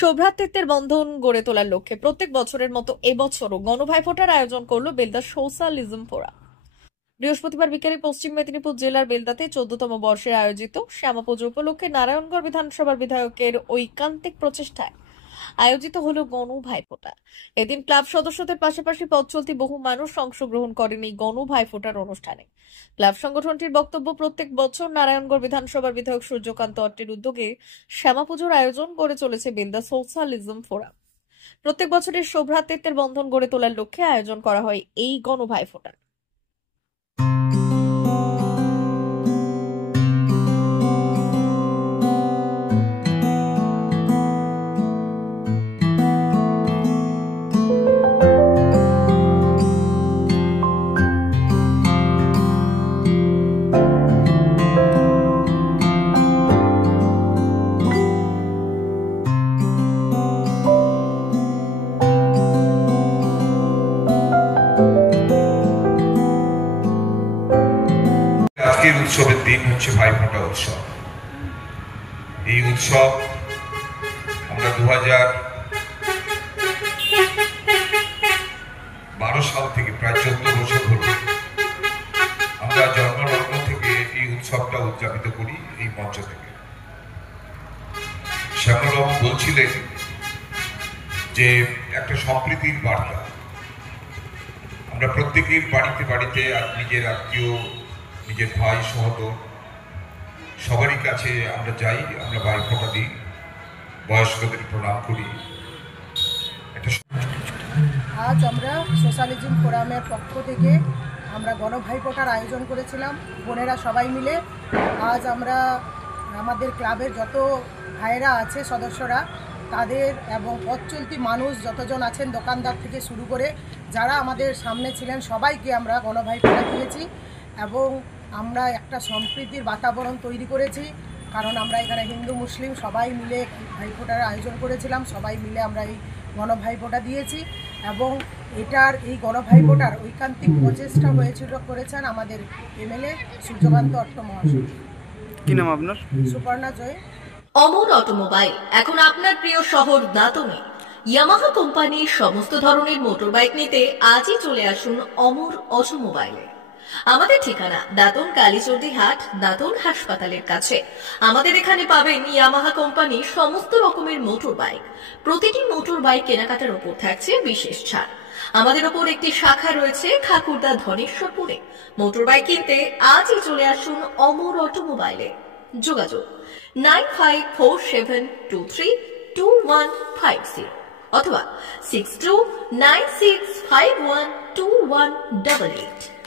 সৌভ্রাতৃত্বের বন্ধন গড়ে তোলার লক্ষ্যে প্রত্যেক বছরের মতো এবছরও গণভাইফোঁটার আয়োজন করল বেলদা সোশ্যালিজম ফোরাম। বৃহস্পতিবার বিকেলে পশ্চিম মেদিনীপুর জেলার বেলদাতে 14তম বর্ষের আয়োজিত শ্যামা পুজো উপলক্ষে নারায়ণগড় বিধানসভার বিধায়কের ঐকান্তিক প্রচেষ্টায় আয়োজিত হলো গণভাইফোঁটা। এদিন ক্লাব সদস্যদের পাশাপাশি পথ চলতি বহু মানুষ অংশগ্রহণ করেন এই গণভাইফোঁটার অনুষ্ঠানে। ক্লাব সংগঠনটির বক্তব্য, প্রত্যেক বছর নারায়ণগড় বিধানসভার বিধায়ক সূর্যকান্ত অট্টের উদ্যোগে শ্যামা পুজোর আয়োজন করে চলেছে বেলদা সোশ্যালিজম ফোরাম। প্রত্যেক বছরের সৌভ্রাতৃত্বের বন্ধন গড়ে তোলার লক্ষ্যে আয়োজন করা হয় এই গণভাইফোঁটা। আজকের উৎসবের দিন হচ্ছে ভাইফোঁটা উৎসব। এই উৎসব আমরা 2012 সাল থেকে প্রায় 14 বছর হল আমরা জন্মলগ্ন থেকে এই উৎসবটা উদযাপিত করি এই মঞ্চ থেকে। শ্যামলবাবু বলছিলেন যে একটা সম্প্রীতির বার্তা, আমরা প্রত্যেকের বাড়িতে বাড়িতে নিজের আত্মীয়, নিজের ভাই সহোদর সবারই কাছে আমরা যাই, আমরা ভাইফোঁটা দিই, বয়স্কদের প্রণাম করি। আজ আমরা সোশ্যালিজম ফোরামের পক্ষ থেকে আমরা গণভাইফোঁটার আয়োজন করেছিলাম বোনেরা সবাই মিলে। আজ আমরা আমাদের ক্লাবের যত ভাইয়েরা আছে সদস্যরা তাদের এবং পথ চলতি মানুষ যতজন আছেন দোকানদার থেকে শুরু করে যারা আমাদের সামনে ছিলেন সবাইকে আমরা গণভাইফোঁটা দিয়েছি এবং আমরা একটা সম্প্রীতির বাতাবরণ তৈরি করেছি। কারণ আমরা এখানে হিন্দু মুসলিম সবাই মিলে ভাইফোঁটার আয়োজন করেছিলাম, সবাই মিলে আমরা এই গণভাইফোঁটা দিয়েছি এবং এই গণভাইফোঁটার ঐকান্তিক প্রচেষ্টা করেছেন আমাদের এমএলএ সূর্যকান্ত অট্ট মহাশয়। কি নাম আপনার? সুপর্ণা জয়। অমর অটোমোবাইল এখন আপনার প্রিয় শহর দাঁতনে। ইয়ামাহা কোম্পানির সমস্ত ধরনের মোটর বাইক নিতে আজই চলে আসুন অমর অটোমোবাইলে। আমাদের ঠিকানা দাঁতন কালীচর্দি হাট, দাঁতন হাসপাতালের কাছে। আমাদের এখানে পাবেন ইয়ামাহা কোম্পানির সমস্ত রকমের মোটর বাইক। প্রতিটি মোটর বাইক কেনাকাটার উপর থাকছে বিশেষ ছাড়। আমাদের ওপর একটি শাখা রয়েছে খাকুরদা ধনেশ্বরপুরে। মোটর বাইক কিনতে আজই চলে আসুন অমর অটোমোবাইলে। যোগাযোগ 9547232150 অথবা 6296512188।